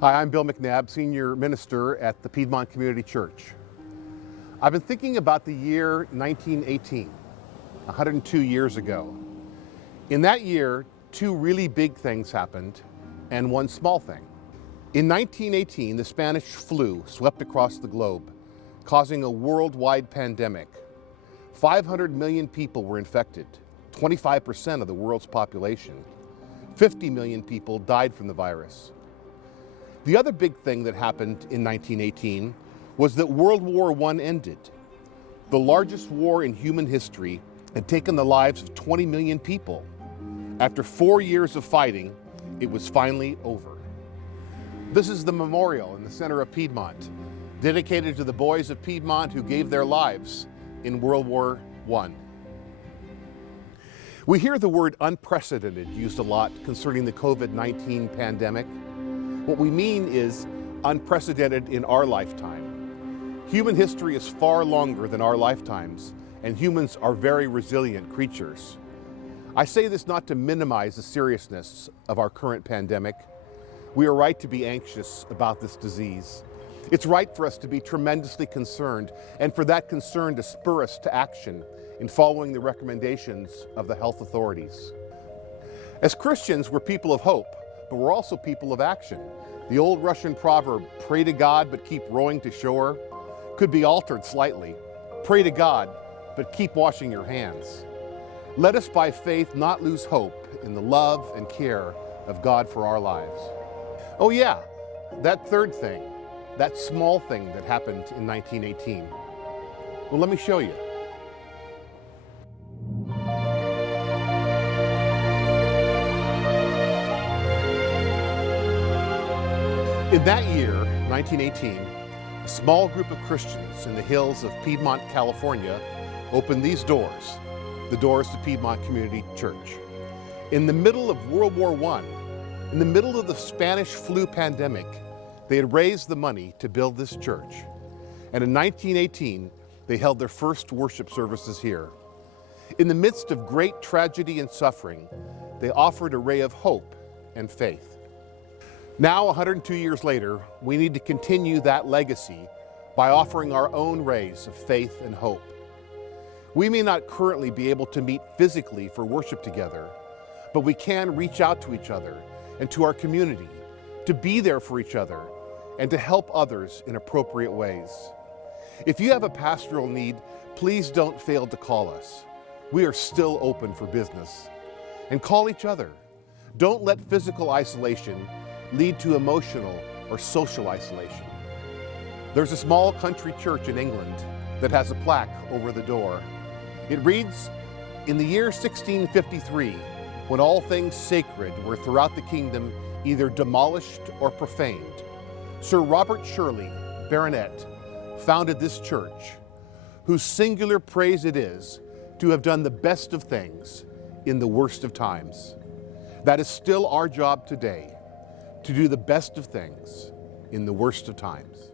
Hi, I'm Bill Mcnabb, Senior Minister at the Piedmont Community Church. I've been thinking about the year 1918, 102 years ago. In that year, two really big things happened and one small thing. In 1918, the Spanish flu swept across the globe, causing a worldwide pandemic. 500 million people were infected, 25% of the world's population. 50 million people died from the virus. The other big thing that happened in 1918 was that World War I ended. The largest war in human history had taken the lives of 20 million people. After 4 years of fighting, it was finally over. This is the memorial in the center of Piedmont, dedicated to the boys of Piedmont who gave their lives in World War I. We hear the word unprecedented used a lot concerning the COVID-19 pandemic. What we mean is unprecedented in our lifetime. Human history is far longer than our lifetimes, and humans are very resilient creatures. I say this not to minimize the seriousness of our current pandemic. We are right to be anxious about this disease. It's right for us to be tremendously concerned, and for that concern to spur us to action in following the recommendations of the health authorities. As Christians, we're people of hope, but we're also people of action. The old Russian proverb, pray to God but keep rowing to shore, could be altered slightly. Pray to God, but keep washing your hands. Let us by faith not lose hope in the love and care of God for our lives. Oh yeah, that third thing, that small thing that happened in 1918. Well, let me show you. In that year, 1918, a small group of Christians in the hills of Piedmont, California, opened these doors, the doors to Piedmont Community Church. In the middle of World War I, in the middle of the Spanish flu pandemic, they had raised the money to build this church. And in 1918, they held their first worship services here. In the midst of great tragedy and suffering, they offered a ray of hope and faith. Now, 102 years later, we need to continue that legacy by offering our own rays of faith and hope. We may not currently be able to meet physically for worship together, but we can reach out to each other and to our community, to be there for each other, and to help others in appropriate ways. If you have a pastoral need, please don't fail to call us. We are still open for business. And call each other. Don't let physical isolation lead to emotional or social isolation. There's a small country church in England that has a plaque over the door. It reads, "In the year 1653, when all things sacred were throughout the kingdom either demolished or profaned, Sir Robert Shirley, Baronet, founded this church, whose singular praise it is to have done the best of things in the worst of times." That is still our job today, to do the best of things in the worst of times.